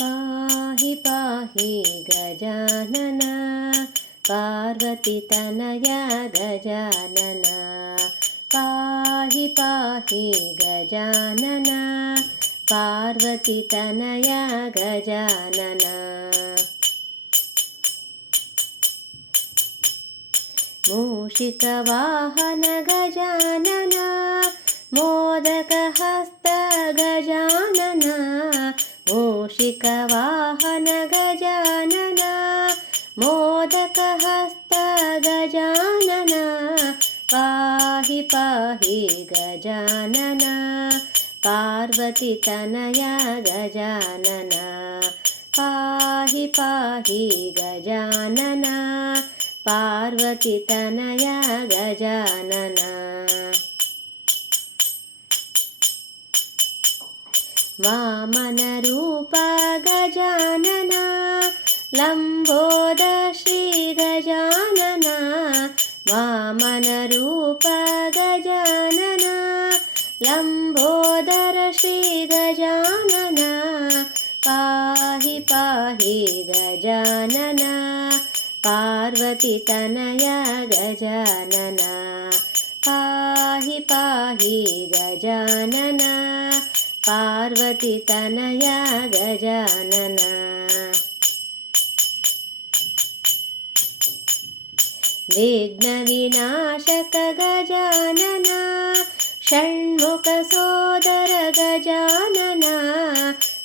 पाहि पाहि गजानन पार्वतीतनया गजानन पाहि पाहि गजानन पार्वतीतनया गजानन मूषिकवाहन गजानन मोदकहस्त गजानन मूषिकवाहन गजानन मोदकहस्त गजानन पाहि पाहि गजानन पार्वतीतनया गजानन पाहि पाहि गजानन पार्वतीतनया गजानन वामनरूप गजानन लम्बोदर श्री गजानन वामनरूप गजानन लम्बोदर श्री गजानन पाहि पाहि गजानन पार्वतीतनया गजानन पाहि पाहि गजानन पार्वतीतनया गजानन विघ्नविनाशक गजानन षण्मुखसोदर गजानन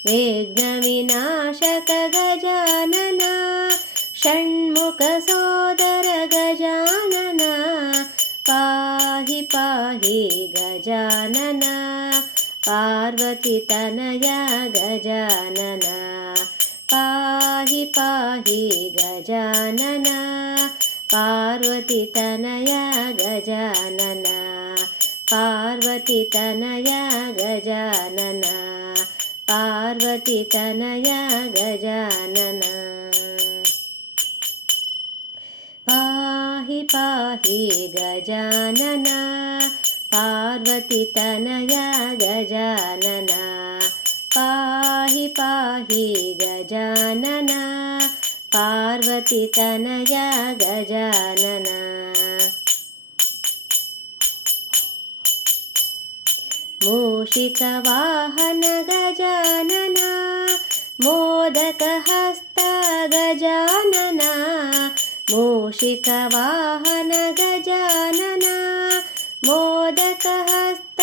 विघ्नविनाशक गजानन षण्मुखसोदर गजानन पाहि पाहि गजानन पार्वतीतनया गजानन पाहि पाहि गजानन पार्वतीतनया गजानन पार्वतीतनया गजानन पार्वतीतनया गजानन पाहि पाहि गजानन पार्वतीतनया गजानन पाहि पाहि गजानन पार्वतीतनया गजानन मूषिकवाहन गजानन मोदकहस्त गजानन मूषिकवाहन गजानन मोदकहस्त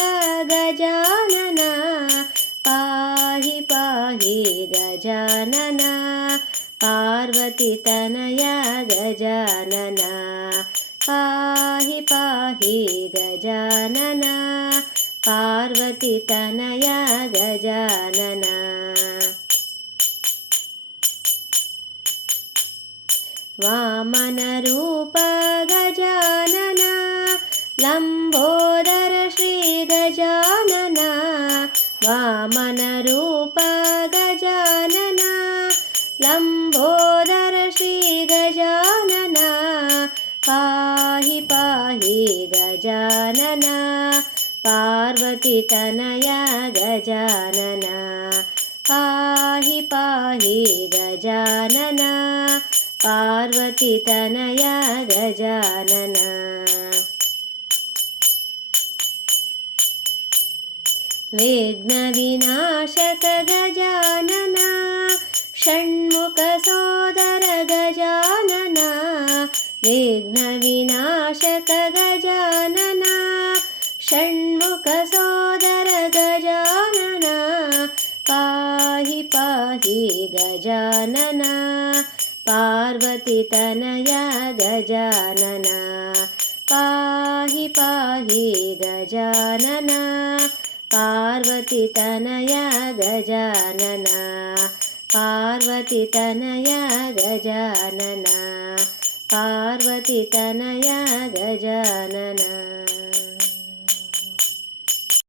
गजानन पाहि पाहि गजानन पार्वतीतनया गजानन पाहि पाहि गजानन पार्वतीतनया गजानन वामनरूप गजानन लम्बोदर श्री गजानन वामनरूप गजानन लम्बोदर श्री गजानन पाहि पाहि गजानन पार्वतीतनया गजानन पाहि पाहि गजानन पार्वतीतनया गजानन विघ्नविनाशक गजानन षण्मुखसोदर गजानन विघ्नविनाशक गजानन षण्मुखसोदर गजानन पाहि पाहि गजानन पार्वतीतनया गजानन पाहि पाहि गजानन पार्वतीतनया गजानन पार्वतीतनया गजानन पार्वतीतनया गजानन।